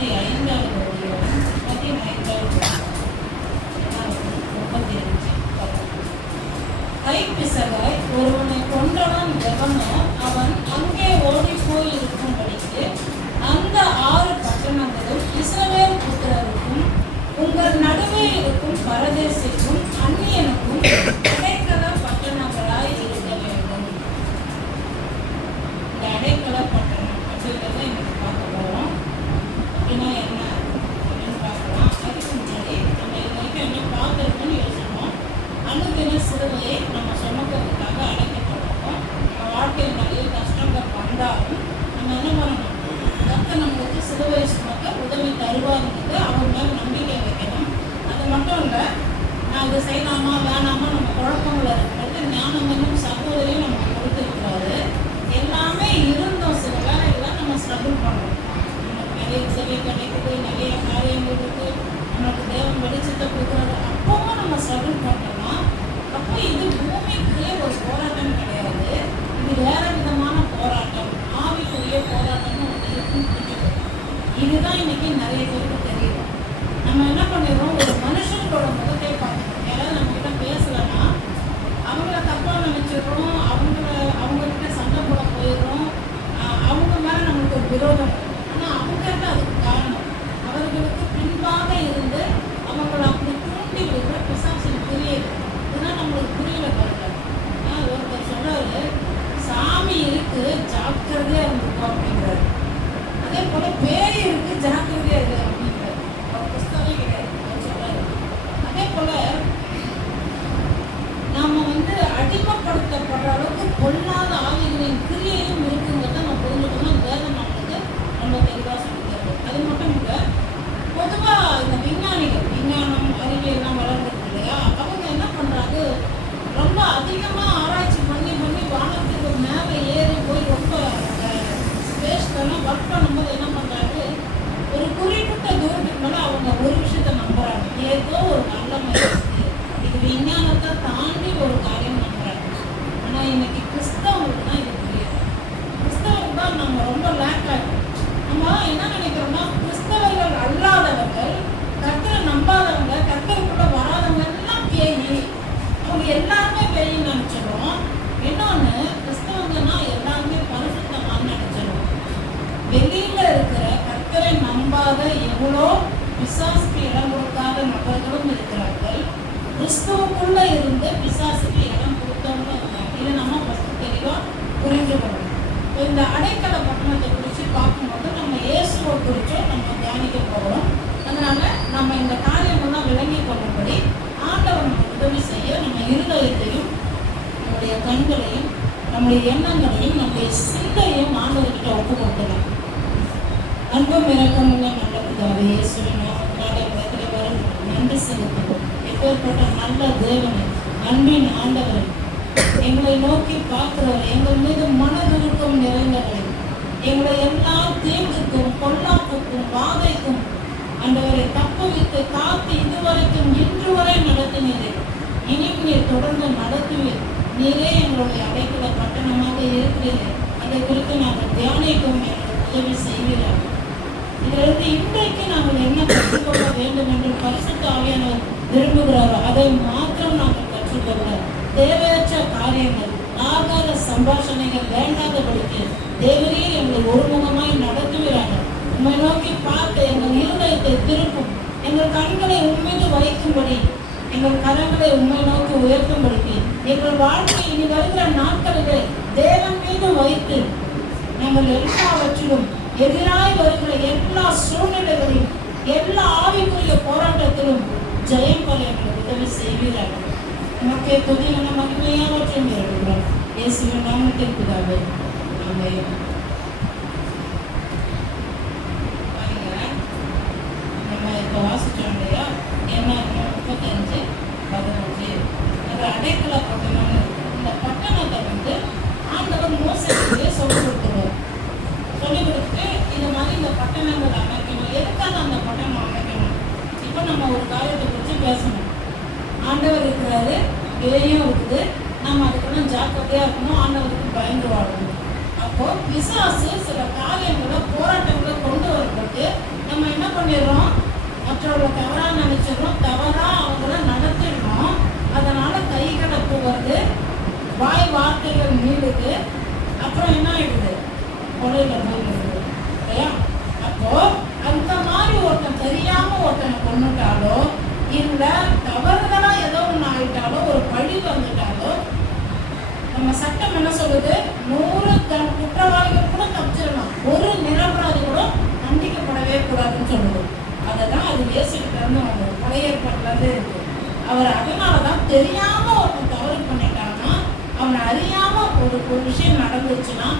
35வது அதிகாரம் 35வது 35. கைப்பிசகாய் ஒருவனை கொன்றவன் எவனோ அவன் அங்கே ஓடி போய் இருக்கும்படிக்கு அந்த 6 பட்டணங்களும் இஸ்ரவேல் புத்திரருக்கும் உங்கள் நடுவே இருக்கும் பரதேசிக்கும் அந்நியனுக்கும் அடைக்கல பட்டணங்களாய் இருக்க வேண்டும். இந்த அடைக்கல பட்டணம் அப்படிங்கிறத இன்னைக்கு பார்க்க போகிறோம். அப்படின்னா என்ன அப்படின்னு பார்க்கலாம். அதுக்கு முன்னாடி நம்ம இது வரைக்கும் என்ன பார்த்துருக்கோன்னு யோசிப்போம். அனுதின சிலுவையை நம்ம சுமக்கிறதுக்காக அழைக்கப்பட்டிருக்கோம். நம்ம வாழ்க்கையில் நிறைய கஷ்டங்கள் வந்தாலும் நம்ம என்ன பண்ணணும்? கர்த்தர் நம்மளுக்கு சிலுவை சுமக்க உதவி தருவாருங்கிறது அவர் மேலே நம்பிக்கை வைக்கணும். அது மட்டும் இல்லை, நான் இதை செய்யலாமா வேணாமா நம்ம குழப்பங்கள் இருக்கிறது ஞானங்களும் சகோதரியும் நமக்கு கொடுத்துருக்கிறாரு. எல்லாமே இருந்தோம், சில வேலைகளை நம்ம ஸ்ட்ரகிள் பண்ணுறோம். நமக்கு நிறைய உதவி கிடைக்குது, நிறைய காரியங்கள் இருக்குது, நமக்கு தேவன் வெளிச்சத்தை கொடுக்குறாரு. அப்பவும் நம்ம ஸ்ட்ரகிள் பண்ணுறோம்னா அப்போ இது பூமிக்குரிய ஒரு போராட்டம் கிடையாது, இது வேற விதமான போராட்டம், ஆவிக்குரிய போராட்டம்னு ஒன்று இருக்குன்னு புரிஞ்சுக்கணும். இதுதான் இன்னைக்கு நிறைய பேருக்கு தெரியும். நம்ம என்ன பண்ணிடுறோம், ஒரு மனுஷங்களோட முகத்தை பார்க்கணும். யாராவது நம்ம கிட்ட பேசலைன்னா அவங்கள தப்பாக நினைச்சிடுறோம், அவங்கக்கிட்ட சண்டை போட போயிடுறோம், அவங்க மேலே நம்மளுக்கு ஒரு விரோதம். ஆனால் அவங்க தான் அதுக்கு காரணம். அவர்களுக்கு பின்பாக இருந்து அவங்கள அப்படி தூண்டி விடுற பிசாசின் புரியுது. இதுதான் நம்மளுக்கு புரியல பாருங்க. ஒருத்தர் சொல்றாரு, சாமி இருக்கு ஜாக்கிரதையா இருந்துக்கோ அப்படிங்கிறாரு. அதே போல பேய் இருக்கு ஜாக்கிரதையா இருக்கு அப்படிங்கிறாரு. அவர் புஸ்தகமே கிடையாது, அவர் சொல்றாரு. அதே போல நாம அடிமைப்படுத்தப்படுற அளவுக்கு பொல்லாத ஆவிகளின் கிரியையும் இருக்குங்கிறத நம்ம புரிஞ்சுக்கணும். வேதம் நம்மளுக்கு ரொம்ப தெளிவாக சொல்லிக்கிறது. அது மட்டும் இல்லை, பொதுவாக இந்த விஞ்ஞானம் அறிவியல்லாம் வளர்ந்துருக்கு இல்லையா, அவங்க என்ன பண்ணுறாங்க, ரொம்ப அதிகமாக ஆராய்ச்சி பண்ணி வானத்துக்கு மேலே ஏறி போய் ரொம்ப ஸ்பேஸ்லாம் ஒர்க் பண்ணும்போது என்ன பண்ணுறாங்க, ஒரு குறிப்பிட்ட தூரத்துக்கு மேலே அவங்க ஒரு விஷயத்தை நம்புகிறாங்க. ஏதோ ஒரு நல்லமை இருக்குது, இது விஞ்ஞானத்தை தாண்டி ஒரு காரியம் நம்புகிறாங்க. ஆனால் இன்னைக்கு கிறிஸ்தவங்களுக்கு தான் இது புரியுது. கிறிஸ்தவருக்கு தான் நம்ம ரொம்ப லேக் ஆகிடும். நம்ம என்ன நினைக்கிறோம்னா, கிறிஸ்தவர்கள் அல்லாதவர்கள், கர்த்தரை நம்பாதவங்க, கர்த்தருக்குள்ள வராதவங்க எல்லாம் பேய், அவங்க எல்லாருமே பேயின்னு நினச்சிடும். இன்னொன்று, கிறிஸ்தவங்கன்னா எல்லாருமே பரிசுத்தமான்னு நினச்சிடும். வெளியில் இருக்கிற கர்த்தரை நம்பாத எவ்வளோ பிசாசுக்கு இடம் கொடுக்காத நபர்களும் இருக்கிறார்கள். கிறிஸ்துவுக்குள்ள இருந்து பிசாசுக்கு இடம் கொடுத்தவங்க இருக்காங்க. இதை நம்ம ஃபஸ்ட்டு தெளிவாக புரிஞ்சுக்கணும். இப்போ இந்த அடைக்கல பட்டணத்தை குறித்து பார்க்கும்போது நம்ம இயேசுவை குறித்தும் நம்ம தியானிக்க போகிறோம். அதனால நம்ம இந்த காரியங்கள்லாம் விளங்கி கொள்ளும்படி ஆண்டவர் நம்ம உதவி செய்ய நம்ம இருதயத்தையும் நம்முடைய கண்களையும் நம்முடைய எண்ணங்களையும் நம்முடைய சிந்தையும் ஆண்டவர்கிட்ட ஒப்பு கொடுக்கலாம். அன்பும் இறக்கமுள்ள நல்ல பிதாவே, இயேசுவின் நாமத்தினாலே வரும் நன்றி செலுத்துவோம். எப்பேற்பட்ட நல்ல தேவனை, அன்பின் ஆண்டவரை, எங்களை நோக்கி பார்க்கிறவர், எங்கள் மீது மனதுருக்கம் நிறைந்தவரை, எங்களை எல்லா தீங்குக்கும் பொல்லாப்புக்கும் வாதைக்கும் ஆண்டவரை தப்புவித்து காத்து இதுவரைக்கும் இன்று வரை நடத்தினீரே, இனியும் நீர் தொடர்ந்து நடத்துவீர். நீரே எங்களுடைய அடைக்கல பட்டணமாக இருக்கிறீர்கள். அதை குறித்து நாங்கள் தியானிக்கவும் எங்களுக்கு உதவி செய்வீர்கள். இதிலிருந்து இன்றைக்கு நாங்கள் என்ன கற்றுக்கொள்ள வேண்டும் என்று பரிசுத்த ஆவியானவர் விரும்புகிறாரோ அதை மாத்திரம் நாங்கள் கற்றுக்கொள்ள, தேவையற்ற காரியங்கள், ஆகாத சம்பாஷணைகள் வேண்டாதபடிக்கு தேவரீர் எங்களை ஒருமுகமாய் நடத்துகிறார்கள். உண்மை நோக்கி பார்த்து எங்கள் இருதயத்தை திருப்பும், எங்கள் கண்களை உண்மைக்கு வைக்கும்படி, எங்கள் கரங்களை உண்மை நோக்கி உயர்த்தும்படி, எங்கள் வாழ்க்கை இனி வருகிற நாட்களிலே தேவன் மீது வைத்து நாங்கள் எல்லாவற்றிலும் எதிராய் வருகிற எல்லா சூழ்நிலைகளையும் எல்லா ஆவிக்குரிய போராட்டத்திலும் ஜெயம் பெற எங்களுக்கு உதவி செய்வீர்கள். நமக்கே துதியான மகிமையாவற்றை மேற்கொள்கிறோம். இயேசுவின் நாமத்தில் பிதாவே, ஆமென். நம்ம இப்போ வாசிச்சோம் இல்லையா, ஏன்னா 35:11 அது அடைக்கல பட்டணம். இந்த பட்டணத்தை ஆண்டவர் மோசேக்கு சொல்லிக் கொடுத்துருவார். சொல்லிக் கொடுத்துட்டு இது மாதிரி இந்த பட்டணங்கள் அமைக்கணும். எதுக்காக அந்த பட்டணம் அமைக்கணும்? இப்போ நம்ம ஒரு காரியத்தை குறித்து பேசணும். ஆண்டவர் இருக்கிறாரு, விலையும் இருக்குது, நம்ம அதுக்கெல்லாம் ஜாக்கிரதையாக இருக்கணும், ஆண்டவருக்கு பயந்து வாழணும். அப்போது பிசாசு சில காரியங்களை போராட்டங்களை கொண்டு வரும்போது நம்ம கொலையில போய் முடியும் இல்லையா? அப்போ அந்த மாதிரி ஒருத்தன் தெரியாம ஒருத்தனை கொண்டுட்டாலோ இல்ல தவறுதலா ஏதோ ஒண்ணு ஆயிட்டாலோ ஒரு பழி வந்துட்டாலோ நம்ம சட்டம் என்ன சொல்லுது, 100 குற்றவாளிகள் கூட தப்பிச்சிடலாம், ஒரு நிரபராதி கூட தண்டிக்கப்படவே கூடாதுன்னு சொல்லுது. அததான் அது இயேசுகிட்ட இருந்து வந்தது, பழைய ஏற்பாட்டுல இருந்து இருக்கு. அவர் அதனாலதான் தெரியாம ஒருத்தன் தவறு பண்ணிட்டான்னா, அவனை அறியாம ஒரு விஷயம் நடந்துச்சுன்னா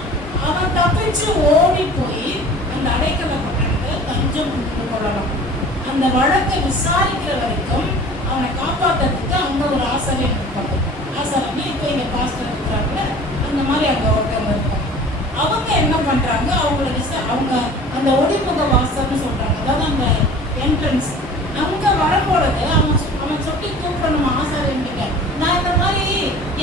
அவன் தப்பிச்சு ஓடி போய் அந்த அடைக்கல பட்டணத்தை தஞ்சம் கொண்டு கொள்ளலாம். அந்த வழக்கை விசாரிக்கிற வரைக்கும் அவனை காப்பாற்றுறதுக்கு அங்க ஒரு ஆசிரியர் இருப்பாங்க. ஆசிரியர்னா இப்போ இங்க பாஸ்டர் இருக்கிறாங்க, அந்த மாதிரி அங்க ஒருத்தவங்க இருப்பாங்க. அவங்க என்ன பண்றாங்க, அவங்க அந்த ஒளிமுக வாசல்னு சொல்றாங்க, அதாவது அந்த என்ட்ரன்ஸ் அங்க வரும்பொழுது அவன் சொல்லி கூப்பிடணும் ஆசாரியன்கிட்ட, நான் இந்த மாதிரி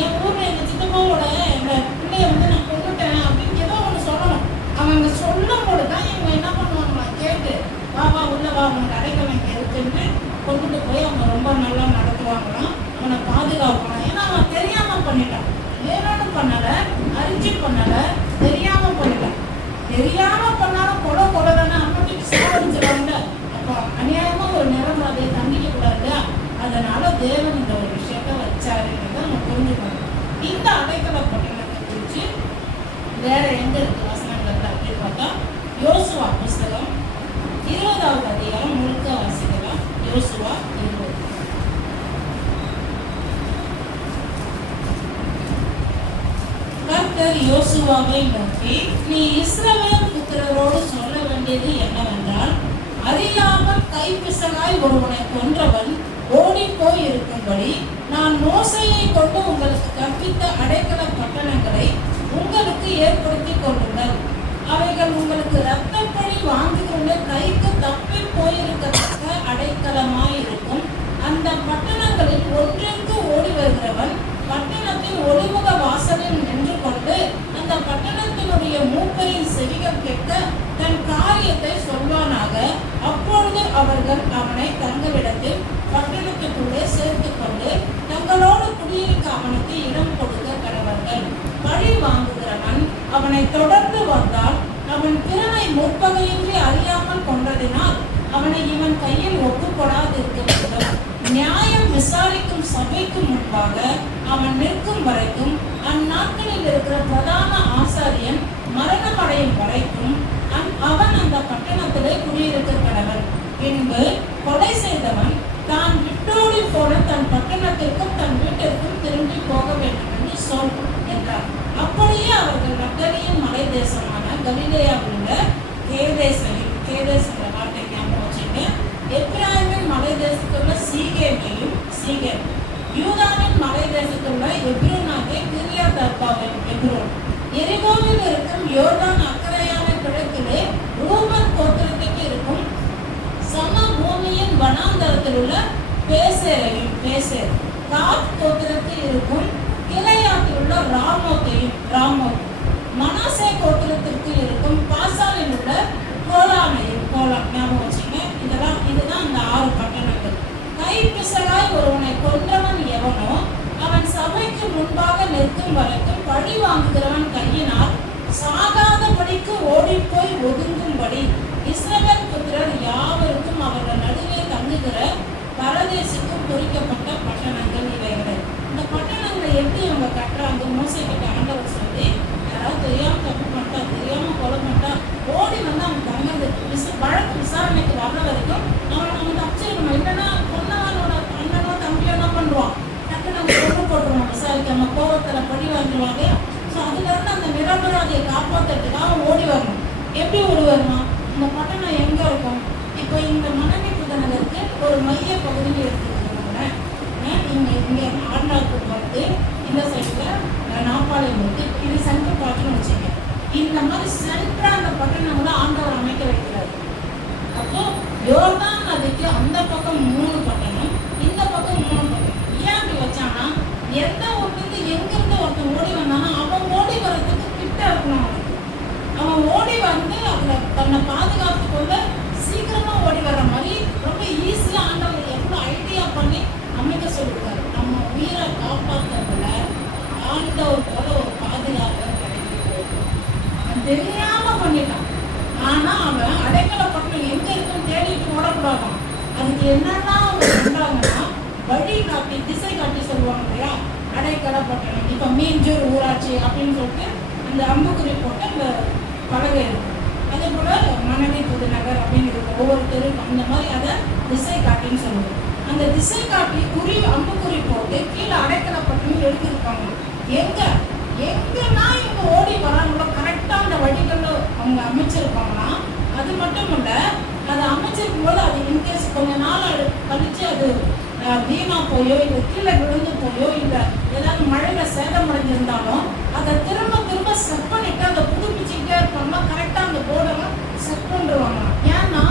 என் ஊர்ல எங்க சித்தப்பாவோட எங்க பிள்ளைய நான் கொண்டுட்டேன் அப்படின்னு ஏதோ ஒண்ணு சொல்லணும். அவங்க சொல்லும் பொழுதுதான் இவங்க என்ன பண்ணுவாங்களா, கேட்டு வா வா உள்ள வா, அவனுக்கு அடைக்கலம் இங்க இருக்குன்னு கொண்டுட்டு போய் அவங்க ரொம்ப நல்லா நடத்துவாங்களாம், அவனை பாதுகாப்பான். ஏன்னா அவன் தெரியாம பண்ணிட்டான், வேணும்னு பண்ணல, அறிஞ்சு பண்ணல, தெரியாம பண்ணிட்டான். தெரியாம பண்ணாலும் கொலை தானே, அம்மட்டுக்கு சாவடிச்சிருவாங்க. அப்போ அநியாயமா ஒரு நிரபராதியை தண்டிக்க கூடாது. அதனால தேவன் இந்த ஒரு விஷயத்த வச்சாருன்றதை நம்ம புரிஞ்சுக்கணும். இந்த அடைக்கல பட்டணத்தை குறித்து வேற எங்க இருக்கு வசனங்கள் அப்படின்னு பார்த்தா, யோசுவா புஸ்தகம் 20வது அதிகாரம் முழுக்க வாசிக்கலாம். யோசுவா 20. கர்த்தர் யோசுவாவை நோக்கி, நீ இஸ்ரவேல் புத்திரரோடு சொல்ல வேண்டியது என்னவென்றால், அறியாமல் கைப்பிசகாய் ஒருவனை கொன்றவன் ஓடி போய் இருக்கும்படி நான் மோசையை கொண்டு உங்களுக்கு கற்பித்த அடைக்கல பட்டணங்களை உங்களுக்கு ஏற்படுத்தி கொள்ளுங்கள். அவைகள் உங்களுக்கு ரத்தப்படி வாங்குகிற கைக்கு தப்பி போயிருக்கத்தக்க அடைக்கலமாய் இருக்கும். அந்த பட்டணங்களில் ஒன்றிற்கு ஓடி வருகிறவன் பட்டணத்தின் ஒளிமுக வாசலில் நின்று கொண்டு அந்த பட்டணத்தினுடைய மூப்பரின் செவிகள் கேட்க தன் காரியத்தை சொல்வானாக. அப்பொழுது அவர்கள் அவனை தங்களிடத்தில் பட்டணத்துக்குள்ளே சேர்த்து கொண்டு தங்களோடு குடியிருக்க அவனுக்கு இடம் கொடுக்க கடவர்கள். பழி வாங்குகிறவன் அவனை தொடர்ந்து வந்தால் அவன் பிறனை முற்பகையின்றி அறியாமல் கொன்றதினால் அவனை இவன் கையில் ஒப்புக்கொடாதிருக்க வேண்டும். நியாயம் விசாரிக்கும் சபைக்கு முன்பாக அவன் நிற்கும் வரைக்கும் அந்நாட்களில் இருக்கிற பிரதான ஆசாரியன் மரணம் அடையும் வரைக்கும் அவன் அந்த பட்டணத்திலே குடியிருக்க கடவன். பின்பு கொலை செய்தவன் தான் விட்டோடி போன தன் பட்டணத்திற்கும் தன் வீட்டிற்கும் திரும்பி போக வேண்டும் என்று சொல் என்றார். அப்படியே அவர்கள் நப்தலியின் மலை தேசமான கலிலேயாவில் உள்ள கேதேஸ் என்ற வார்த்தை ஞாபகம் வச்சுட்டு, எப்ராயிமின் மலை தேசத்துள்ள சீகேமையும் யூதாவின் மலை தேசத்துள்ள எப்ரோனாகே கிரியாத் அர்பாவின் எப்ரோன், எரிகோவில் இருக்கும் யோர்தான் அக்கறையான கிழக்கிலே ரூபன் கோத்திரத்துக்கு இருக்கும் சம பூமியின் வனாந்தரத்தில் உள்ள பேசேர், காத் கோத்திரத்தில் இருக்கும் கிளையாத்தில் உள்ள ராமோத், மனாசே கோத்திரத்திற்கு இருக்கும் பாசானில் உள்ள கோலான் ஞாபகம் வச்சுங்க. இதுதான் அந்த 6 பட்டணங்கள். கைப்பிசகாய் ஒருவனை கொன்றவன் எவனோ அவன் சபைக்கு முன்பாக நிற்கும் வரைக்கும் பழி வாங்குகிறவன் கையினால் சாகாதபடிக்கு ஓடிப்போய் ஒதுங்கும்படி இஸ்ரவேல் புத்திரர் யாவருக்கும் அவர்கள் நடுவே தங்குகிற பரதேசிக்கும் குறிக்கப்பட்ட பட்டணங்கள் இவைகள். இந்த பட்டணங்களை எப்படி அவங்க கட்டுறாங்க, மோசே கிட்ட ஆண்டவர் சொல்லி, யாராவது தெரியாம தப்பு பண்ணிட்டா, தெரியாம கொலை பண்ணிட்டா ஓடி வந்து அவங்க தங்கிறது வழக்கு விசாரணைக்கு வர்ற வரைக்கும் அவன் தப்பிச்சிருக்கணும். இல்லைன்னா பொண்ணவனோட அண்ணனோ தம்பியோ என்ன பண்ணுவான், டக்கு நம்ம கொண்டு போட்டுருவோம், விசாரிக்காம கோபத்துல பழி வாங்கிடுவாங்க. ஸோ அதுல இருந்து அந்த நிரபராதியை காப்பாற்றுறதுக்காக ஓடி வரணும். எப்படி ஓடி வரணும், இந்த பட்டணம் எங்க இருக்கும், இப்போ இந்த மனைவி புதனருக்கு ஒரு மைய பகுதியில் எடுத்துக்கிட்டோம்னா இங்க ஆண்டாவுக்கு வந்து இந்த சைடில் நாப்பாளையம் வந்து இது சென்ட்ரல் பார்ட்னு வச்சுக்க. இந்த மாதிரி சென்ட்ரா அந்த பட்டணங்களை ஆண்டவர் அமைக்க வைக்கிறார். அப்போ யோர்தான் நதிக்கு அந்த பக்கம் 3 பட்டணம், இந்த பக்கம் 3 பட்டணம். ஏன் அப்படி வச்சானா, எந்த ஊர்லேருந்து எங்கிருந்து ஒருத்தன் ஓடி வந்தானா அவன் ஓடி வர்றதுக்கு கிட்ட இருக்கணும். அவன் ஓடி வந்து அதில் தன்னை பாதுகாத்து கொண்டு சீக்கிரமா ஓடி வர்ற மாதிரி ரொம்ப ஈஸியா ஆண்டவர் எவ்வளவு ஐடியா பண்ணி அமைக்க சொல்லிருக்காரு. நம்ம உயிரை காப்பாற்றுறதுல ஆண்டவர் போல ஒரு பாதுகாப்பு கிடைக்கிறது. தெரியாம போறாங்க. அதுக்கு என்னெல்லாம் அவங்க பண்றாங்கன்னா, வழி காட்டி திசை காட்டி சொல்லுவாங்க இல்லையா, அடைக்கல பட்டணம், இப்போ மீஞ்சூர் ஊராட்சி அப்படின்னு சொல்லிட்டு அந்த அம்புக்குறி போட்டு அந்த பலகை இருக்கும். அதே போல மணலி புதுநகர் அப்படின்னு இருக்கும் ஒவ்வொரு தெருவுக்கும். அந்த மாதிரி அதை திசை காட்டின்னு சொல்லுவோம். அந்த திசை காட்டி குறி அம்புக்குறி போட்டு கீழே அடைக்கல பட்டணம் எடுத்துருப்பாங்க. எங்கெல்லாம் இவங்க ஓடி வராங்களோ கரெக்டாக அந்த வழிகளில் அவங்க அமைச்சிருப்பாங்கன்னா, அது மட்டும் இல்லை, அதை அமைச்சிருக்கும் போது அது இன்கேஸ் கொஞ்ச நாள் கழிச்சு அது வீணா போயோ இல்லை கீழே விழுந்து போயோ இல்லை ஏதாவது மழையில் சேதமடைஞ்சிருந்தாலும் அதை திரும்ப திரும்ப செட் பண்ணிட்டு அதை புதுப்பிச்சுக்கிட்டே இருப்பாங்க. கரெக்டாக அந்த போர்டெல்லாம் செட் பண்ணிடுவாங்க. ஏன்னா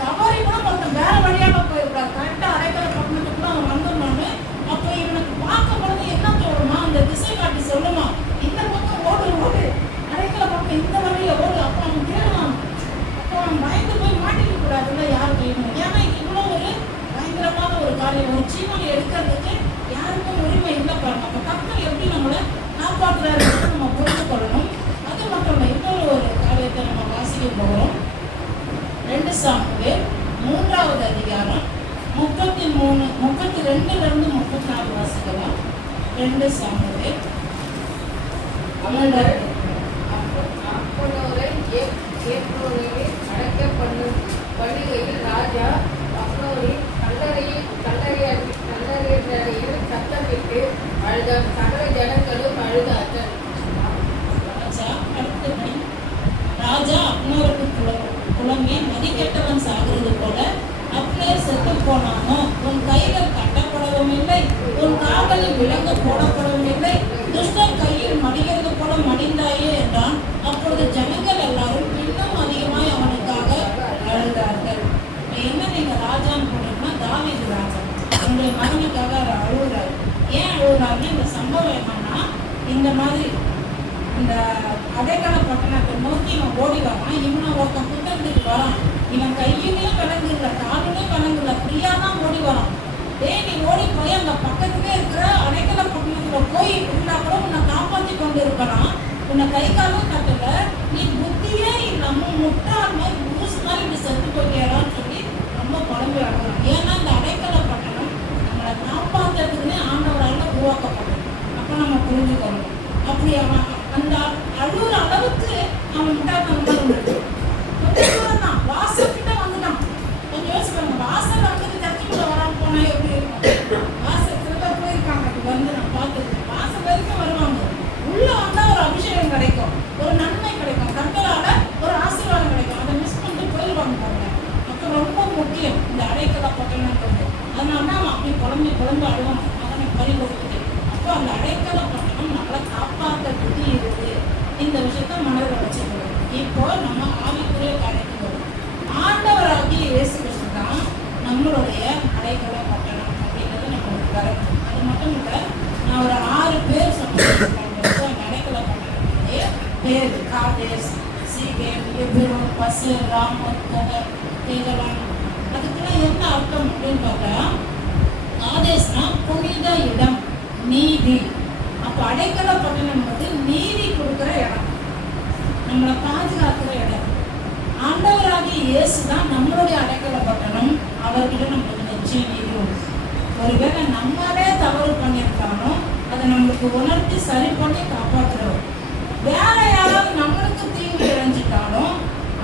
தவறி கூட ஒருத்தன் வேற வழியாக போயிருக்காரு, கரெக்டாக அடைக்கல பட்டணத்துக்குள்ள அவன் வந்துடணும்னு. அப்போ இவனுக்கு பார்க்கும் பொழுது என்ன தோணுமா, அந்த திசை காட்டி சொல்லுமா, இந்த பக்கம் ஓடு அடைக்கல பக்கம் இந்த வழியில ஓடு. அப்போ அவன் தேடுவான். அப்போ அவன் பயந்து போய் மாட்டிக்க கூடாதுல்ல யார் கையும். ஏன்னா இவ்வளோ ஒரு பயங்கரமான ஒரு காரியம், ஒரு ஜீவனை எடுக்கிறதுக்கு யாருக்கும் உரிமை இல்லை பாருங்க. அப்போ கர்த்தர் எப்படி நம்மளை காப்பாற்றுறாரு நம்ம புரிந்து கொள்ளணும். அது மட்டும் இல்லை, இன்னொரு ஒரு காரியத்தை நம்ம வாசிக்க போகிறோம். 2 சாமுவேல் 3வது அதிகாரம் 32லிருந்து 34 வாசிக்கலாம். 2 சாமுவேல். அடக்க பண்ணுகையில் ராஜா அப்னோரின் கல்லறையில் சத்தமிட்டு அழுதான். சகல ஜனங்களும் அழுதார்கள். ராஜா அப்னோருக்கு புலம்பி, மதிக்கெட்டவன் சாகிறது போல அப்னேர் செத்து போனானோ, உன் கைகள் கட்டப்படவும் இல்லை, உன் காவலில் விலங்கு போடப்படவும் இல்லை, துஷ்டர் கையில் மடிகிறது போல மடிந்தாயே என்றான். அப்பொழுது ஜனங்கள் எல்லாரும் இன்னும் அதிகமாய் அவனுக்காக அழுதார்கள். என்ன நீங்க ராஜான்னு போனீங்கன்னா, தாவீது ராஜா உங்களுடைய மகனுக்காக அழுகுறாரு. ஏன் அழுகுறாருன்னு இந்த சம்பவம் என்னன்னா, இந்த மாதிரி இந்த அடைக்கல பட்டணத்தை நோக்கி இவன் ஓடி வரான். இவனை ஒருத்தன் புத்தகத்துக்கு வரான். இவன் கையிலையும் கலங்குல, காலிலையும் கலங்குல, ஃப்ரீயா தான் ஓடி வரான். நீ ஓடி போய் அந்த பக்கத்துலேயே இருக்கிற அடைக்கல பட்டணத்துல போய் இருந்தா கூட உன்னை காப்பாற்றி கொண்டு இருக்கலாம். உன்னை கை காலும் கட்டல, நீ புத்தியே இல்லாம முட்டாள் மாதிரி லூஸ் மாதிரி இப்படி செத்து போயிடறான்னு சொல்லி ரொம்ப குழம்பி அழுகிறான். ஏன்னா இந்த அடைக்கல பட்டணம் நம்மளை காப்பாற்றுறதுக்குன்னே ஆண்டவரால் உருவாக்கப்பட்டது. அப்போ நம்ம புரிஞ்சுக்கணும். அப்படி அவன் அந்த அழுகிற அளவுக்கு அவன் முட்டாள்தனம் தான். வாசல்கிட்ட வந்துட்டான். கொஞ்சம் யோசிப்பாங்க, வாசல் வந்துட்டு தச்சுக்குள்ள வராமல் போனா எப்படி இருக்கும்? வாசல் சில பேர் போயிருக்காங்க, இப்படி வந்து நான் பார்த்துருக்கேன். வாசல் வரைக்கும் வருவாங்க. உள்ள வந்தா ஒரு அபிஷேகம் கிடைக்கும், ஒரு நன்மை கிடைக்கும், கர்த்தரால ஒரு ஆசீர்வாதம் கிடைக்கும். அதை மிஸ் பண்ணிட்டு போயிடுவாங்க பாருங்க. அப்போ ரொம்ப முக்கியம் இந்த அடைக்கல பட்டணம்ன்றது. அதனால தான் அவன் அப்படி குழம்பு அழுவான், மகனை பறி கொடுத்துட்டு. அப்போ அந்த அடைக்கல பட்டணம் நம்மளை காப்பாற்றுறதுக்கு இருக்கு. இந்த விஷயத்த மனதில் வச்சுக்கணும். இப்போ நம்ம ஆவிக்குரிய காரியத்துக்கு வரும். ஆண்டவராகிய இயேசு கிறிஸ்து தான் நம்மளுடைய அடைக்கல பட்டணம் அப்படிங்கிறது நம்மளுக்கு வரணும். அது மட்டும் இல்லை, நான் ஒரு 6 பேர் சொன்னேன். அந்த அடைக்கல பட்டணத்துடைய பேர் காதேஸ், சீகேம், எபிரோன், பசர், ராமோத், கோகர், தேகலான். அதுக்கெல்லாம் என்ன அர்த்தம் அப்படின்னு பார்த்தா, காதேஸ்னா புனித இடம், நீதி. அப்போ அடைக்கல பட்டணம் வந்து நீதி கொடுக்குற இடம், நம்மளை பாதுகாக்கிற இடம். ஆண்டவராகிய இயேசு தான் நம்மளுடைய அடைக்கல பட்டணம். அவர்கிட்ட நம்மளுக்கு நிச்சயம் நீதி உண்டு. ஒருவேளை நம்மளே தவறு பண்ணியிருந்தாலும் அதை நம்மளுக்கு உணர்த்தி சரி பண்ணி காப்பாற்றுறோம். வேற யாராவது நம்மளுக்கு தீங்கு இழைஞ்சிட்டாலும்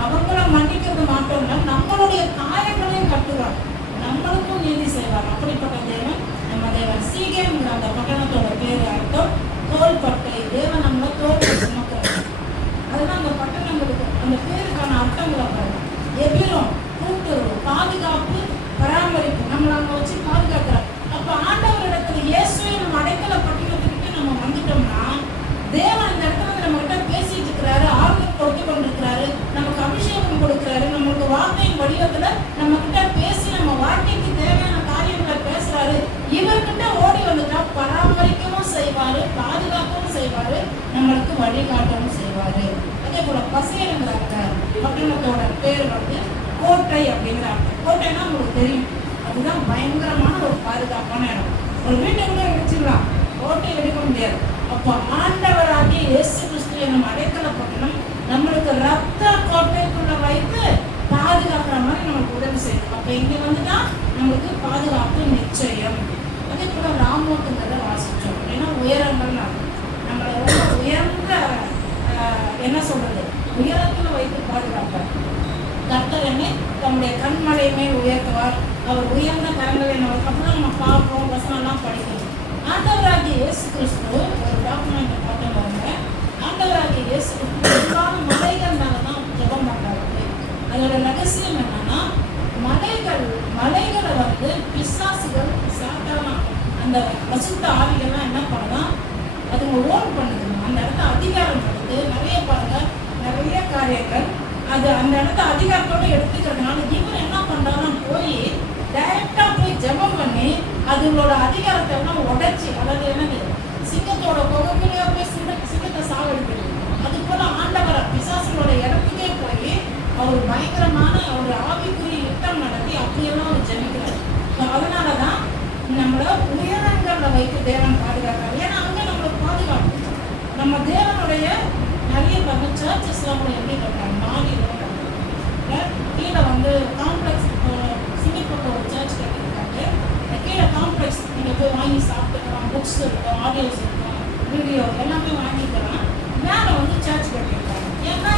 அவங்கள மன்னிக்கிறது மாட்டோம் இல்லை, நம்மளுடைய காயங்களையும் கட்டுவார், நம்மளுக்கும் நீதி செய்வார். அப்படிப்பட்ட தேவன் நம்ம தேவன். சீகேங்கிற அந்த பட்டணத்தோட பேர் அர்த்தம் தோள்பட்டை. தேவன் நம்மளை தோல்பட்டை சுமக்கிறார். அதுதான் அந்த பட்டணங்களுக்கு அந்த பேருக்கான அர்த்தங்களை பாருங்க. எபிரோன் கூட்டுறவு, பாதுகாப்பு, பராமரிப்பு, நம்மளை அங்கே வச்சு பாதுகாக்கிறார். அப்போ ஆண்டவரிடத்துல இயேசுவை நம்ம அடைக்கல பட்டணத்துக்கிட்ட நம்ம வந்துட்டோம்னா, தேவன் இந்த இடத்துல நம்ம கிட்ட பேசிட்டு இருக்கிறாரு, ஆறுதல் கொடுத்து கொண்டிருக்கிறாரு, நமக்கு அபிஷேகம் கொடுக்கிறாரு, நம்மளுக்கு வார்த்தையின் வடிவத்துல நம்ம கிட்ட பேசி நம்ம வாழ்க்கைக்கு தேவையான காரியங்களை பேசுறாரு. இவர்கிட்ட ஓடி வந்துட்டா பராமரிக்கவும் செய்வாரு, பாதுகாக்கவும் செய்வாரு, நம்மளுக்கு வழிகாட்டவும் செய்வாரு. அதே போல பசேருங்கிற பட்டணத்தோட பேர் வந்து கோட்டை அப்படிங்கிற அர்த்தம். கோட்டைன்னா உங்களுக்கு தெரியும், அதுதான் பயங்கரமான ஒரு பாதுகாப்பான இடம். ஒரு வீட்டுக்குள்ளே வச்சிடலாம், கோட்டை எடுக்க முடியாது. அப்போ ஆண்டவராகிய இயேசு கிறிஸ்து நம்ம அடைக்கல பட்டணம் நம்மளுக்கு ரத்த கோட்டைக்குள்ள வைத்து பாதுகாக்கிற மாதிரி நமக்கு உதவி செய்யும். அப்போ இப்போ இங்கே வந்துட்டா நம்மளுக்கு பாதுகாப்பு நிச்சயம். அதே போல் ராமோத்துங்கிறத வாசித்தோம் அப்படின்னா உயரங்கள் நம்மளை ரொம்ப உயர்ந்த என்ன சொல்றது உயரத்தில் வைத்து பாதுகாப்பார். கர்த்தர் என்னை தம்முடைய கண்மலை மேல் உயர்த்துவார், அவர் உயர்ந்த கரங்களை அப்படிதான் நம்ம பார்ப்போம், வசனம்லாம் படிக்கணும். ஆண்டவராகிய இயேசு கிறிஸ்து ஒரு டாக்குமெண்ட் பார்த்து பாருங்க. ஆண்டவராகிய இயேசு கிறிஸ்து எல்லாரும் மலைகள் மேலே தான் ஜெபம் பண்ணுறாரு. அதோட ரகசியம் என்னன்னா மலைகளை வந்து பிசாசுகள் சாத்தான அந்த பசுத்த ஆவிகள்லாம் என்ன பண்ணலாம், அதுங்க ஓன் பண்ணுதுங்க. அந்த இடத்த அதிகாரம் பண்ணுது. நிறைய காரியங்கள் அது அந்த இடத்த அதிகாரத்தோட எடுத்துக்கிறதுனால இவர் என்ன பண்றாருன்னா போய் டைரக்டா போய் ஜெபம் பண்ணி அதுங்களோட அதிகாரத்தை எல்லாம் உடைச்சி, அதாவது என்னது சிங்கத்தோட கொகைக்குள்ளேயே போய் சிங்கத்தை சாவடிக்கிறது. அது போல ஆண்டவரை பிசாசுகளோட இடத்துக்கே போய் அவர் பயங்கரமான ஒரு ஆவிக்குரிய யுத்தம் நடத்தி அப்படியெல்லாம் அவர் ஜெபிக்கிறார். அதனாலதான் நம்மள உயரங்களில் வைத்து தேவன் பாதுகாக்கிறார். ஏன்னா அங்கே நம்மளை பாதுகாப்பு. நம்ம தேவனுடைய நிறைய சர்ச்சஸ்லாம் கூட எப்படி கட்டுறாங்க, மாடியில் கீழே வந்து காம்ப்ளெக்ஸ். சிங்கப்பூரில் ஒரு சர்ச் கட்டியிருக்காங்க. கீழே காம்ப்ளெக்ஸ் நீங்கள் போய் வாங்கி சாப்பிட்டுக்கலாம், புக்ஸ் இருக்கும், ஆடியோஸ் இருக்கும், வீடியோ எல்லாமே வாங்கிக்கலாம். மேலே வந்து சர்ச் கட்டியிருக்காங்க. ஏன்னா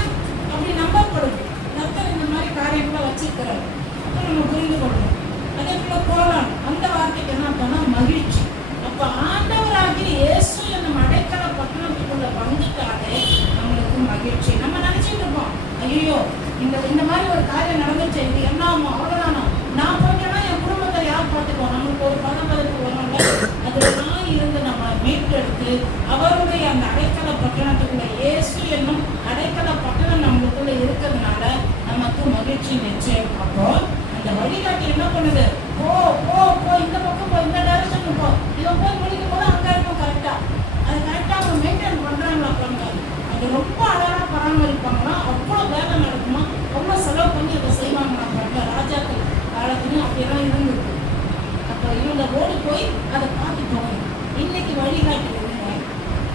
அப்படி நம்பப்படுது. கர்த்தர் இந்த மாதிரி காரியங்களை வச்சிருக்கிறாரு. அப்போ நம்ம புரிந்து கொள்ளணும். அதே போல் கோலான் அந்த வார்த்தைக்கு என்ன பண்ணால் மகிழ்ச்சி. அப்போ ஆண்டவராகிய இயேசு என்னும் அடைக்கல பட்டணத்துக்குள்ள வந்துட்டாலே நம்மளுக்கு மகிழ்ச்சி. நம்ம நினைச்சிட்டு இருப்போம், ஐயோ இந்த மாதிரி ஒரு காரியம் நடந்துச்சு, இது என்ன ஆகும், அவ்வளோதானோ, நான் போயிட்டேன்னா என் குடும்பத்தை யார் பார்த்துக்குவோம், நம்மளுக்கு ஒரு பதப்பதற்கு வரும்ல. அதெல்லாம் இருந்து நம்ம மீட்டெடுத்து அவருடைய அந்த அடைக்கல பட்டணத்துக்குள்ள இயேசு என்னும் அடைக்கல பட்டணம் நம்மளுக்குள்ள இருக்கிறதுனால நமக்கு மகிழ்ச்சி நிச்சயம். அப்போ அந்த வழிகாட்டி என்ன பண்ணுது, போ போ போ இந்த பக்கம் போ, இந்த டைரக்ஷன் போ, இவன் போய் முடிக்கும் போது அங்கே இருக்கும் கரெக்டா. அது கரெக்டாக அவங்க மெயின்டைன் பண்ணுறாங்களா பண்ணுறாங்க. அது ரொம்ப அழகாக பராமரிப்பாங்களா, அவ்வளோ வேலை நடக்குமா, அவ்வளோ செலவு பண்ணி அதை செய்வாங்களா பாருங்க. ராஜாக்கள் காலத்துலையும் அப்படியெல்லாம் இருந்துருக்கு. அப்போ இவங்க ஓடி போய் அதை பார்த்து போகணும். இன்னைக்கு வழிகாட்டி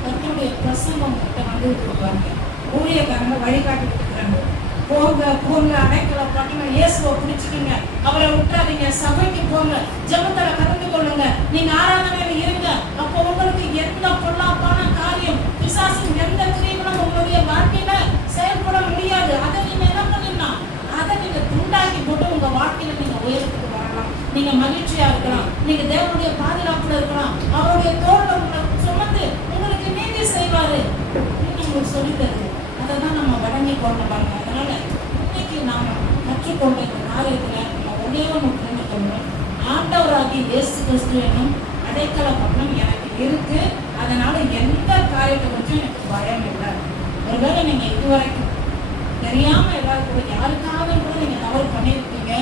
கர்த்தருடைய பிரசங்கம் கிட்ட வந்து கொடுப்பாங்க. ஊழியக்காரங்க வழிகாட்டி கொடுக்குறாங்க. போங்க போங்க அடைக்கல பட்டணம், இயேசுவை பிடிச்சிக்கங்க, அவரை விட்டுறாதீங்க, சபைக்கு போங்க, ஜெபத்துல கலந்து கொள்ளுங்க, நீங்க ஆராதனையில இருங்க. அப்போ உங்களுக்கு எந்த பொல்லாப்பான காரியம் பிசாசின் எந்த கிரியைகளும் உங்களுடைய வாழ்க்கையில செயல்பட முடியாது. அதை நீங்க என்ன பண்ணிடலாம், அதை நீங்க துண்டாக்கி போட்டு உங்க வாழ்க்கையில நீங்க உயரத்துக்கு வரலாம். நீங்க மகிழ்ச்சியா இருக்கலாம், நீங்க தேவனுடைய பாதுகாப்புல இருக்கலாம், அவருடைய தோல்ல உங்களை சுமந்து உங்களுக்கு நீதி செய்வாரு. உங்களுக்கு சொல்லி தருது. அதை தான் நம்ம வழங்கி கொண்டு பாருங்க. அதனால இன்னைக்கு நாம கற்றுக்கொண்ட இந்த காரியத்துல நம்ம ஒரே ஒன்று புரிந்து கொள்ளணும். ஆண்டவராகிய இயேசு கிறிஸ்து என்னும் அடைக்கல பட்டணம் எனக்கு இருக்கு. அதனால எந்த காரியத்தை பற்றியும் எனக்கு பயம் இல்லை. ஒருவேளை நீங்க இதுவரைக்கும் தெரியாம ஏதாவது கூட யாருக்காவது கூட நீங்க தவறு பண்ணியிருக்கீங்க,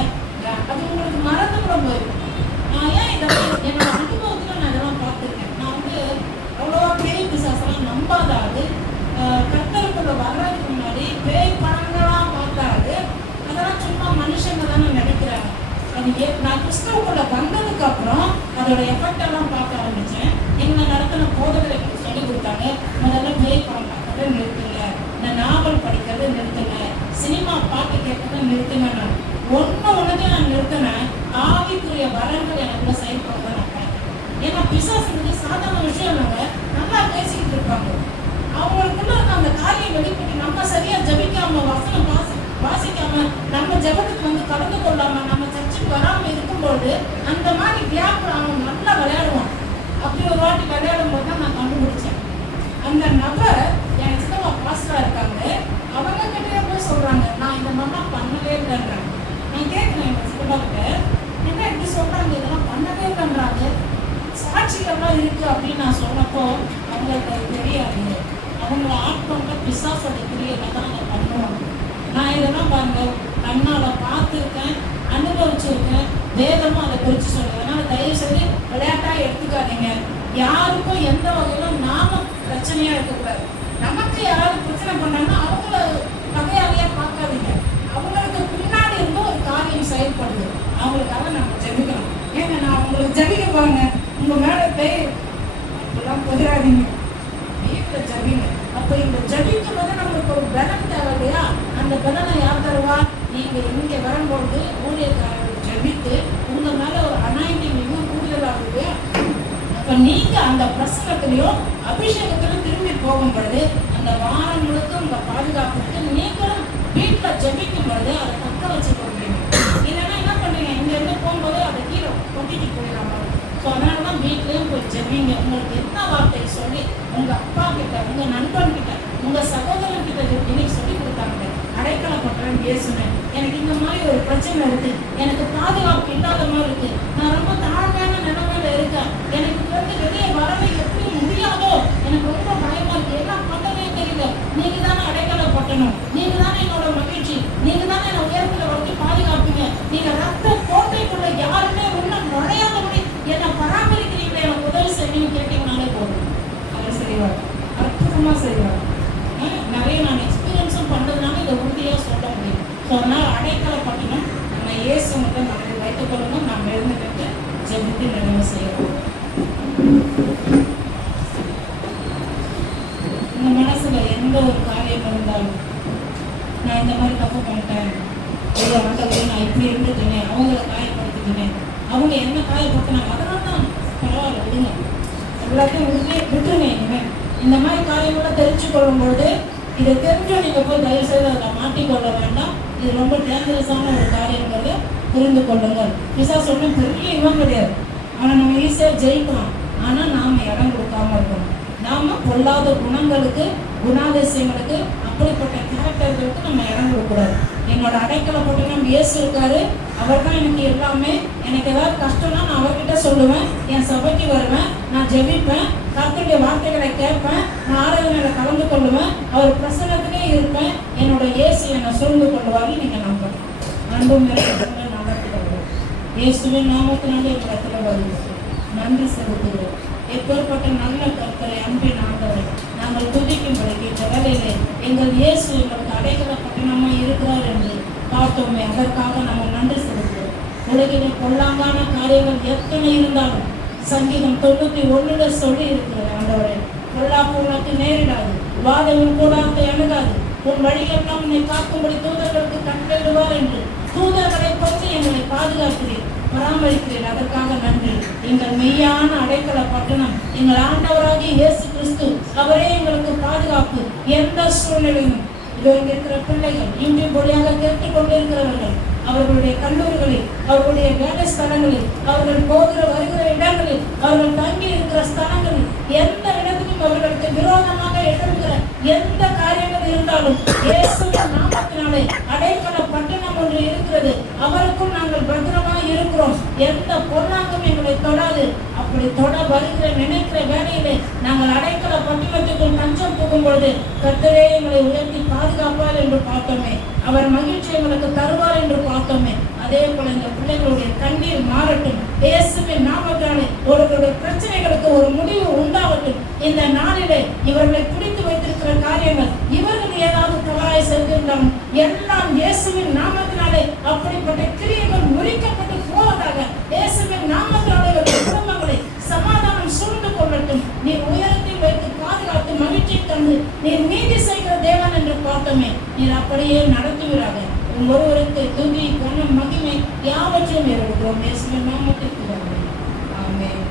அது உங்களுக்கு மறந்து கூட போயிருக்கும். நான் ஏன் இதெல்லாம் என்னோட அனுபவத்துல நான் இதெல்லாம் பார்த்துருக்கேன். நான் வந்து அவ்வளோவா பேய் பிசாசெல்லாம் நம்பாதாது, கர்த்தருக்குள்ள வர்றதுக்கு முன்னாடி பேய் படங்களாக பார்த்தாது, அதெல்லாம் சும்மா மனுஷங்க தானே நினைக்கிறாங்க. அது நான் கிறிஸ்தவக்குள்ள வந்ததுக்கு அப்புறம் அதோட எஃபெக்ட் எல்லாம் பார்க்க ஆரம்பிச்சேன். எங்களை நடத்தின போதகரை சொல்லி கொடுத்தாங்க, முதல்ல பேய் படம் பார்க்கறத நிறுத்துங்க, இந்த நாவல் படிக்கிறத நிறுத்துங்க, சினிமா பாட்டு கேட்கறத நிறுத்துங்க. நான் ஒன்றுக்கு நான் நிறுத்தினேன். ஆவிக்குரிய வரங்கள் எனக்குள்ள செயல்படுறத நான் பார்த்தேன். ஏன்னா பிசாசுக்கு சாதாரண விஷயம் இல்லைங்க, நல்லா பேசிக்கிட்டு இருப்பாங்க. அவங்களுக்குள்ள அந்த காரியம் வெளிப்பட்டு நம்ம சரியா ஜபிக்காம வசனம் வாசிக்காம நம்ம ஜபத்துக்கு வந்து கலந்து கொள்ளாம நம்ம சர்ச்சுக்கு வராம இருக்கும்போது அந்த மாதிரி வியாபாரம் அவன் நல்லா விளையாடுவான். அப்படி ஒரு வாட்டி விளையாடும் போது தான் நான் கண்டுபிடிச்சேன். அந்த நபர் என் சித்தமா பாஸ்டரா இருக்காங்க, அவங்க கிட்டே போய் சொல்றாங்க, நான் இந்த மாதிரிலாம் பண்ணவே இல்லைன்றாங்க. நான் கேட்கிறேன் எங்க சித்தமா கிட்ட, என்ன இப்படி சொல்றாங்க, இதெல்லாம் பண்ணவே இல்லைன்றாங்க, சாட்சிகள்லாம் இருக்கு அப்படின்னு நான் சொன்னப்போ அவங்களுக்கு அது தெரியாது. அவங்கள ஆட்கொண்ட பிசாசோட கிரியைகளை தான் அதை பண்ணுவாங்க. நான் இதெல்லாம் பாருங்க கண்ணால் பார்த்துருக்கேன், அனுபவிச்சிருக்கேன், வேதமும் அதை குறித்து சொல்லுவேன். அதனால் தயவு செய்து விளையாட்டாக எடுத்துக்காதீங்க. யாருக்கும் எந்த வகையிலும் நாம பிரச்சனையாக இருக்கக்கூடாது. நமக்கு யாராவது பிரச்சனை பண்ணாங்கன்னா அவங்கள பகையாளியாக பார்க்காதீங்க. அவங்களுக்கு பின்னாடி இருந்து ஒரு காரியம் செயல்படுது, அவங்களுக்காக நம்ம ஜெபிக்கணும். ஏங்க நான் அவங்களுக்கு ஜெபிக்க பாருங்க, உங்கள் மேலே பேய் அப்படிலாம் புதிராதீங்க, வீட்டில் ஜபிங்க. அப்போ இந்த ஜபிக்கும் போது நம்மளுக்கு ஒரு பலன் தேவை இல்லையா? அந்த பலனை யார் தருவா? நீங்கள் இங்கே வரும்பொழுது ஊழியக்காரர்கள் ஜெபித்து உங்க மேல ஒரு அனாயிண்டிங் இன்னும் கூடுதலாகுது. அப்ப நீங்க அந்த பிரசனத்திலையும் அபிஷேகத்திலும் திரும்பி போகும் பொழுது அந்த வாரம் முழுக்க உங்க பாதுகாப்புக்கு நீங்களும் வீட்டுல ஜெபிக்கும் பொழுது அதை தக்க வச்சுக்க முடியும். இல்லைன்னா என்ன பண்றீங்க, இங்க இருந்து போகும்போது அதை கீழே கொட்டிட்டு போயிடலாம். ஸோ அதனாலதான் வீட்லயும் போய் ஜெபிங்க. உங்களுக்கு என்ன வார்த்தை சொல்லி உங்க அப்பா கிட்ட, உங்க நண்பன் கிட்ட, உங்க சகோதரன் கிட்ட இன்னைக்கு சொல்லி கொடுத்தாங்க, அடைக்கலப்பட்டேன் பேசுனேன், எனக்கு இந்த மாதிரி ஒரு பிரச்சனை இருக்கு, எனக்கு பாதுகாப்பு இல்லாத மாதிரி இருக்கு, நான் ரொம்ப தாழ்மையான நிலைமையில இருக்கேன், எனக்கு வெளியே வரவே எப்படி முடியாதோ, எனக்கு ரொம்ப பயமா இருக்கு, என்ன பண்ணவே தெரியல. நீங்க தானே அடைக்கலப்பட்டணும், நீங்க தானே என்னோட மகிழ்ச்சி, நீங்க தானே என்ன உயரத்துல வந்து பாதுகாப்பீங்க, நீங்க ரத்த கோட்டைக்குள்ள யாருமே உள்ள நுழையாதபடி என்னை பராமரிக்கிறீங்களே, எனக்கு உதவி செய்யணும்னு கேட்டீங்கனாலே போதும், அவர் செய்வார், அற்புதமா செய்வார். நிறைய நான் எக்ஸ்பீரியன்ஸும் பண்ணதுனால இதை உறுதியாக சொல்ல முடியும். ஸோ அதனால் அடைக்கலப்பட்டணும் நம்ம இயேசு மட்டும் நமக்கு வைத்துக் கொள்ளணும். நாம் எழுந்துக்கிட்டு ஜெபித்து நிறைவு செய்யணும். உங்க மனசுல எந்த ஒரு காரியம் இருந்தாலும், நான் இந்த மாதிரி தப்பு பண்ணிட்டேன், ஐயோ ஆண்டவரே நான் இப்படி இருந்துட்டேனே, அவங்கள காயப்படுத்திட்டேனே, அவங்க என்ன காயப்படுத்தினாங்க, அதனால தான் பரவாயில்ல விடுங்க, எல்லாத்தையும் விட்டுருங்க. இனிமேல் இந்த மாதிரி காரியங்களை தெரிஞ்சு கொள்ளும்போது இதை தெரிஞ்சு நீங்க போய் தயவு செய்து அதை மாட்டிக்கொள்ள வேண்டாம். இது ரொம்ப டேஞ்சரஸான ஒரு காரியங்கிறத புரிந்து கொள்ளுங்கள். பிசாசு ஒன்றும் பெரிய இவன் கிடையாது, அவனை நம்ம ஈஸியாக ஜெயிக்கலாம். ஆனால் நாம் இடம் கொடுக்காம இருக்கணும். நாம பொல்லாத குணங்களுக்கு, குணாதிசயங்களுக்கு, அப்படிப்பட்ட கேரக்டர்களுக்கு நம்ம இடம் கொடுக்கக்கூடாது. என்னோட அடைக்கலப்பட்டணம் இயேசு இருக்காரு, அவர் தான் எனக்கு எல்லாமே. எனக்கு ஏதாவது கஷ்டம்னா நான் அவர்கிட்ட சொல்லுவேன், என் சபைக்கு வருவேன், நான் ஜெபிப்பேன், கர்த்தருடைய வார்த்தைகளை கேட்பேன், நான் ஆராதனையில கலந்து கொள்ளுவேன், அவர் பிரசன்னத்திலே இருப்பேன், என்னோட இயேசு என்னை சூழ்ந்து கொள்வாரு. நீங்க நம்பணும். அன்பும் நடத்துகிறோம். இயேசுவின் நாமத்தினாலே இடத்துல வருகிறோம், நன்றி செலுத்துகிறோம். எப்பேற்பட்ட நல்ல கர்த்தரை, அன்பின் ஆண்டவரை நாங்கள் துதிக்கும்படிக்கு இந்த வேலையிலே எங்கள் இயேசு எங்களுக்கு அடைக்கலப்பட்டணமா இருக்கிறார் என்று பார்த்தோமே, அதற்காக நம்ம நன்றி செலுத்துகிறோம். உலகிலே பொல்லாங்கான காரியங்கள் எத்தனை இருந்தாலும் சங்கீதம் 91 சொல்லி இருக்கிறது, ஆண்டவரே பொல்லாப்பு உனக்கு நேரிடாது, வாதமும் கூடாரத்தை அணுகாது, உன் வழியெல்லாம் உன்னை காக்கும்படி தூதர்களுக்கு கட்டளிடுவார் என்று தூதர்களை கொண்டு எங்களை பாதுகாக்கிறேன், பராமரிக்கிறேன். அதற்காக நன்றி. எங்கள் மெய்யான அடைக்கல பட்டணம் எங்கள் ஆண்டவராகிய இயேசு கிறிஸ்து, அவரே எங்களுக்கு பாதுகாப்பு. எந்த சூழ்நிலையும் இதோ இங்க இருக்கிற பிள்ளைகள், யூடியூப் வழியாக கேட்டுக்கொண்டிருக்கிறவர்கள், அவர்களுடைய கல்லூரிகளில், அவர்களுடைய வேலை ஸ்தலங்களில், அவர்கள் போகிற வருகிற இடங்களில், அவர்கள் தங்கி இருக்கிற ஸ்தலங்களில், எந்த இடத்திலும் அவர்களுக்கு விரோதமாக எழுகிற எந்த காரியங்கள் இருந்தாலும் இயேசுவின் நாமத்தினாலே அடைக்கல பட்டணம் ஒன்று இருக்கிறது, அவருக்கும் நாங்கள் பத்திரமாக இருக்கிறோம். எந்த பொருளாங்கும் எங்களை தொடாது. அப்படி தொட வருகிற நினைக்கிற வேலையிலே நாங்கள் அடைக்கல பட்டணத்துக்குள் தஞ்சம் புகும் பொழுது கர்த்தரே எங்களை உயர்த்தி பாதுகாப்பார் என்று பார்த்தோமே, அவர் மகிழ்ச்சி எங்களுக்கு தருவார் என்று பார்த்தோமே. அதே போல இந்த பிள்ளைகளுடைய கண்ணீர் மாறட்டும், இயேசுவின் நாமத்தாலே அவர்களுடைய பிரச்சனைகளுக்கு ஒரு முடிவு உண்டாகட்டும். இந்த நாளிலே இவர்களை பிடித்து வைத்திருக்கிற காரியங்கள், இவர்கள் ஏதாவது தவறாய் செய்திருந்தாலும் எல்லாம் இயேசுவின் நாமத்தினாலே அப்படிப்பட்ட கிரியைகள் முறிக்கப்பட்டு போவதாக. இயேசுவின் நாமத்தினாலே குடும்பங்களை சமாதானம் சூழ்ந்து கொள்ளட்டும். நீர் உயரத்தில் வைத்து பாதுகாத்து மகிழ்ச்சி தந்து நீர் நீதி செய்கிற தேவன் என்று பார்த்தோமே, நீர் அப்படியே நடத்துவீராக. ஒருவருக்கு துதி, கனம், மகிமை யாவற்றையும் எடுக்கிறோம். இயேசுவின் நாமத்தில் ஆமென்.